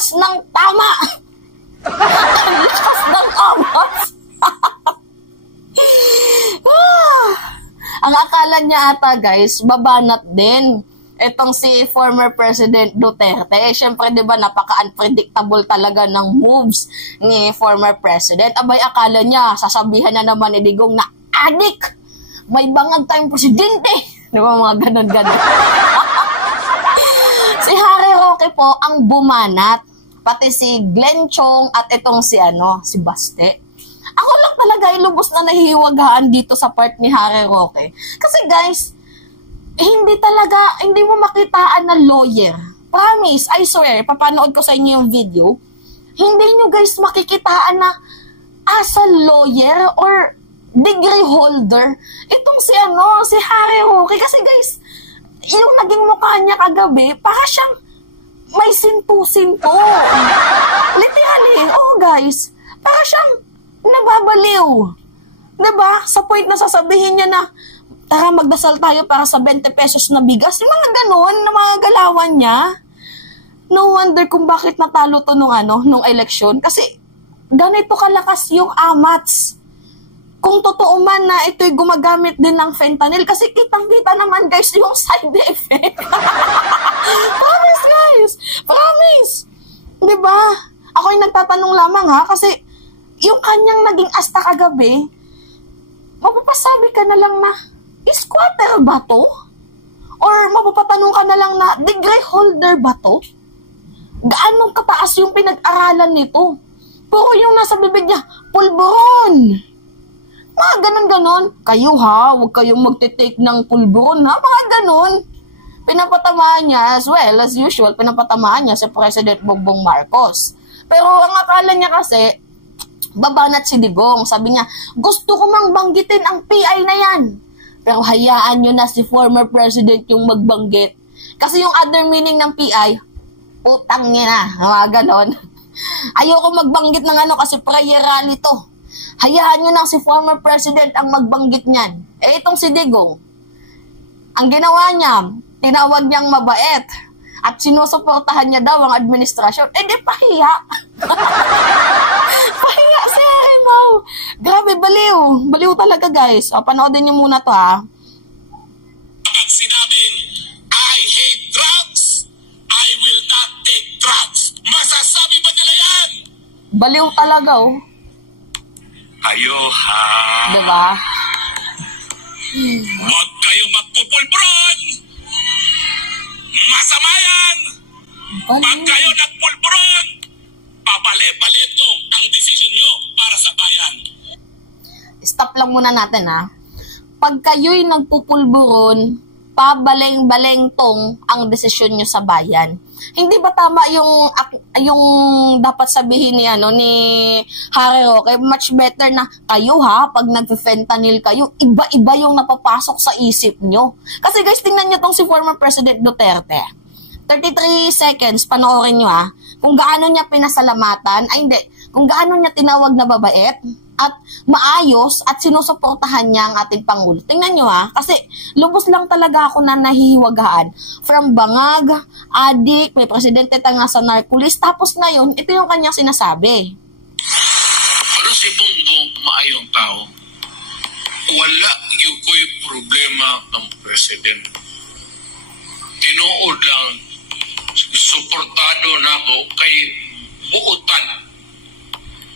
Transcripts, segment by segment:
lakas ng tama. Ang lakas ng amas. Ang akala niya ata guys, babanat din itong si former President Duterte. Eh, syempre, di ba, napaka-unpredictable talaga ng moves ni former President. Abay, akala niya, sasabihan niya naman ni Digong na, adik! May bangag tayong presidente! Di ba, mga ganon-ganon. Si Harry Roque po ang bumanat. Pati si Glenn Chong at itong si Baste. Ako lang talaga lubos na nahihiwagahan dito sa part ni Harry Roque. Kasi guys, hindi mo makitaan na lawyer. Promise, I swear, papanood ko sa inyo yung video. Hindi nyo guys makikitaan na as a lawyer or degree holder. Itong si Harry Roque. Kasi guys, yung naging mukha niya kagabi, para siyang may sinto-sinto. Literally, guys, para siyang nababaliw. Diba? Sa point na sasabihin niya na, tara magdasal tayo para sa 20 pesos na bigas. Yung mga ganon, na mga galawan niya. No wonder kung bakit natalo to nung eleksyon. Kasi ganito kalakas yung AMATS. Kung totoo man na ito'y gumagamit din ng fentanyl. Kasi kitang-kita naman guys yung side effect. Promise guys. Promise. Diba? Ako'y nagtatanong lamang ha. Kasi yung kanyang naging asta kagabi, mapapasabi ka na lang na, squatter ba to? Or mapapatanong ka na lang na, degree holder ba to? Gaanong kataas yung pinag-aralan nito? Puro yung nasa bibig niya, pulburon. Mga ganon-ganon. Kayo ha, huwag kayong magtitake ng pulburon ha, mga ganon. Pinapatamaan niya, as well as usual, pinapatamaan niya si President Bongbong Marcos. Pero ang akala niya kasi, babanat si Digong. Sabi niya, gusto ko mang banggitin ang PI na yan. Pero hayaan nyo na si former president yung magbanggit. Kasi yung other meaning ng PI, utang niya na. Mga ganon. Ayoko magbanggit ng kasi prayer rally to. Hayaan nyo na si former president ang magbanggit niyan. Eh itong si Digong, ang ginawa niya, tinawag niyang mabait. At sinusuportahan niya daw ang administrasyon. Eh di pahiya. Pahiya si Harry Mau. Grabe, baliw. Baliw talaga guys. Panoodin niyo muna to ha. Pag sinabing, I hate drugs, I will not take drugs. Masasabi ba nila yan? Baliw talaga Kayo ha? Diba? Huwag kayo magpupulburon. Masama yan. Pag kayo nagpulburon, papale-paleto ang desisyon nyo para sa bayan. Stop lang muna natin ha. Pag kayo'y nagpupulburon, pabaleng-baleng tong ang desisyon nyo sa bayan. Hindi ba tama yung dapat sabihin ni Harry Roque? Much better na kayo ha, pag nag-fentanyl kayo, iba-iba yung napapasok sa isip nyo. Kasi guys, tingnan nyo tong si former President Duterte. 33 seconds, panoorin nyo ha. Kung gaano niya pinasalamatan, kung gaano niya tinawag na babait, at maayos at sinusuportahan niya ang ating Pangulo. Tingnan nyo ha, kasi lubos lang talaga ako na nahihiwagahan. From bangag, adik, may presidente nga sa narcolis, tapos ngayon, ito yung kanyang sinasabi. Pero si Bongbong maayong tao, wala yung ko'y problema ng president. Tinuod lang, suportado na ako kay buutan.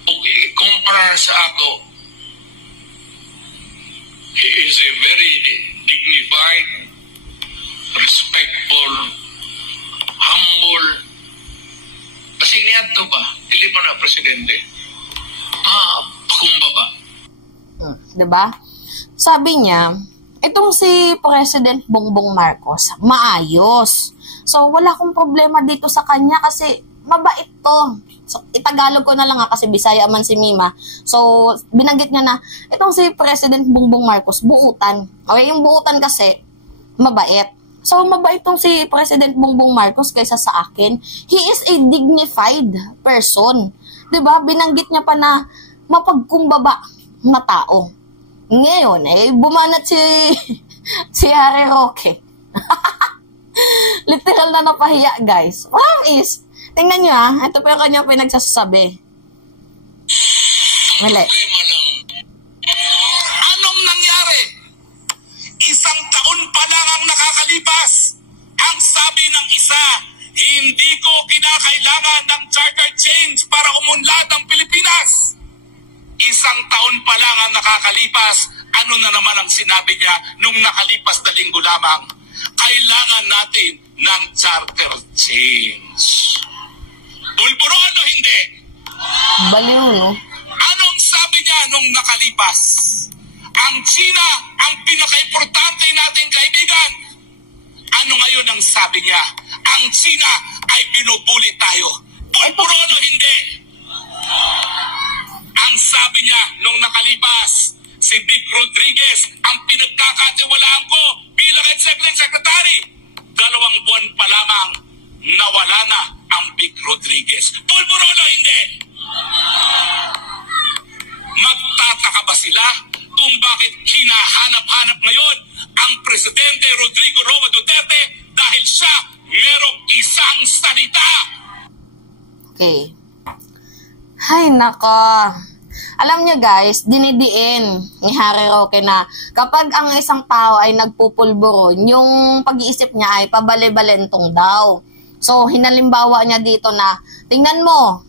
Kung i-compare sa ako, he is a very dignified, respectful, humble. Kasi niyan to ba? Dili pa na presidente. Pakumbaba. Diba? Sabi niya, itong si President Bongbong Marcos, maayos. So, wala akong problema dito sa kanya kasi mabait to. So, itagalog ko na lang kasi Bisaya man si Mima. So, binanggit niya na, itong si President Bongbong Marcos, buutan. Okay, yung buutan kasi, mabait. So, mabait tong si President Bongbong Marcos kaysa sa akin. He is a dignified person. Diba? Binanggit niya pa na mapagkumbaba na tao. Ngayon, bumanat si Harry Roque. Literal na napahiya, guys. Promise. Tingnan nyo ito po yung kanyang pinagsasabi. Mali. Anong nangyari? Isang taon pa lang ang nakakalipas. Ang sabi ng isa, hindi ko kinakailangan ng charter change para umunlad ang Pilipinas. Isang taon pa lang ang nakakalipas. Ano na naman ang sinabi niya nung nakalipas na linggo lamang? Kailangan natin ng charter change. Pulburon o hindi? Baliw, no? Anong sabi niya nung nakalipas? Ang China ang pinaka-importante nating kaibigan. Ano ngayon ang sabi niya? Ang China ay binubuli tayo. Pulburon o hindi? Ang sabi niya nung nakalipas, si Vic Rodriguez ang pinagkakatiwalaan ko bilang Executive Secretary. 2 buwan pa lamang, nawala na ang Vic Rodriguez. Pulburon o hindi? Magtataka ba sila kung bakit hinahanap-hanap ngayon ang Presidente Rodrigo Roa Duterte dahil siya merong isang salita? Okay. Ay, nako. Alam nyo guys, dinidiin ni Harry Roque na kapag ang isang tao ay nagpupulburon, yung pag-iisip niya ay pabali-balentong daw. So, hinalimbawa niya dito na, tingnan mo,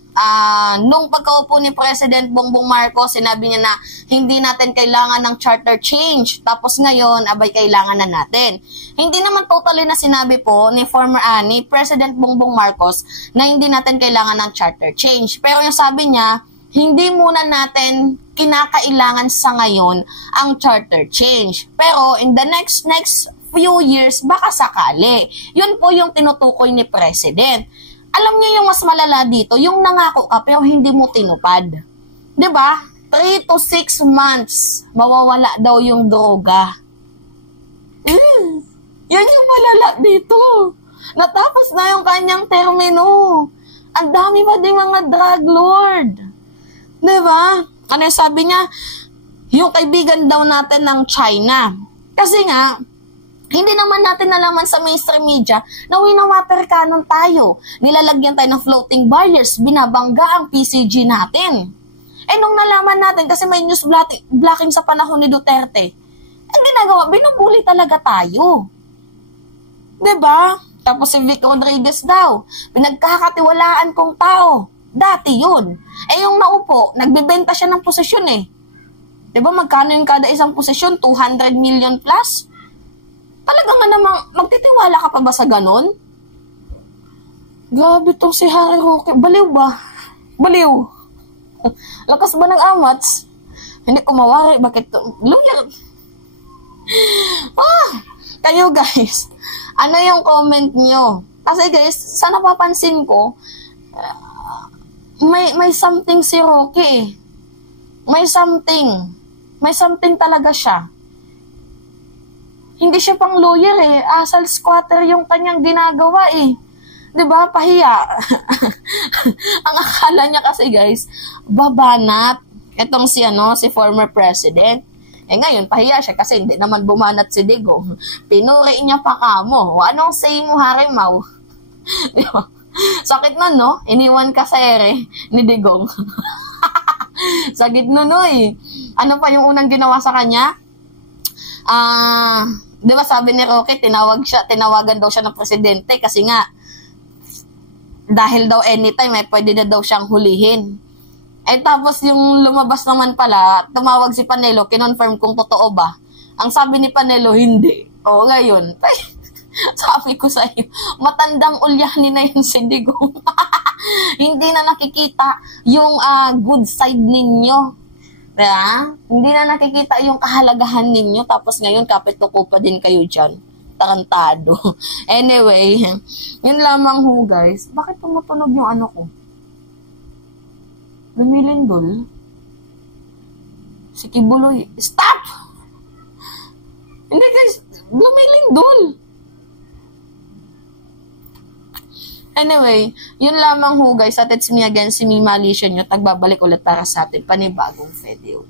nung pagkaupo ni President Bongbong Marcos, sinabi niya na hindi natin kailangan ng charter change. Tapos ngayon, abay kailangan na natin. Hindi naman totally na sinabi po ni ni President Bongbong Marcos na hindi natin kailangan ng charter change. Pero yung sabi niya, hindi muna natin kinakailangan sa ngayon ang charter change. Pero in the next few years, baka sakali. Yun po yung tinutukoy ni President. Alam niyo yung mas malala dito, yung nangako ka pero hindi mo tinupad. 'Di ba? 3 to 6 months, mawawala daw yung droga. Yan yung malala dito. Natapos na yung kanyang termino. Ang dami pa ding mga drug lord. 'Di ba? Ano yung sabi niya? Yung kaibigan daw natin ng China. Kasi nga, hindi naman natin nalaman sa mainstream media na winawater cannon tayo. Nilalagyan tayo ng floating barriers, binabangga ang PCG natin. Eh nung nalaman natin, kasi may news blocking sa panahon ni Duterte, ang ginagawa, binubuli talaga tayo. 'Di ba? Tapos si Vic Rodriguez daw, pinagkakatiwalaan kong tao. Dati yun. Eh yung naupo, nagbebenta siya ng posisyon eh. 'Di ba magkano yung kada isang posisyon? 200 million plus? Talaga nga namang, magtitiwala ka pa ba sa ganon? Grabe tong si Harry Roque. Baliw ba? Baliw. Lakas ba ng amats? Hindi ko mawari. Bakit to? Lawyer. Kayo guys, ano yung comment nyo? Kasi guys, sa napapansin ko, may something si Roque eh. May something. May something talaga siya. Hindi siya pang lawyer eh. Asal squatter yung kanyang ginagawa eh. 'Di ba? Pahiya. Ang akala niya kasi guys, babanat itong si former president. Eh ngayon, pahiya siya kasi hindi naman bumanat si Digong. Pinuri niya pa kamo. Anong say mo, Harimaw? Sakit na, no? Iniwan ka sa ere ni Digong. Sakit na, no eh. Ano pa yung unang ginawa sa kanya? Di ba sabi ni Roque, tinawagan daw siya ng presidente kasi nga, dahil daw anytime, pwede na daw siyang hulihin. Eh tapos yung lumabas naman pala, tumawag si Panelo, kinonfirm kung totoo ba. Ang sabi ni Panelo, hindi. O ngayon, sabi ko sa iyo, matandang ulyanin na yun si Digong. Hindi na nakikita yung good side ninyo. Diba? Hindi na nakikita yung kahalagahan ninyo, tapos ngayon kapit-tuko pa din kayo dyan. Tarantado. Anyway, yun lamang ho guys. Bakit tumutunog yung ano ko? Lumilindol? Si Kibuloy. Stop! Hindi guys, lumilindol. Anyway, yun lamang ho guys. At it's me again, si Mima Alicia nyo. Tagbabalik ulit para sa atin panibagong video.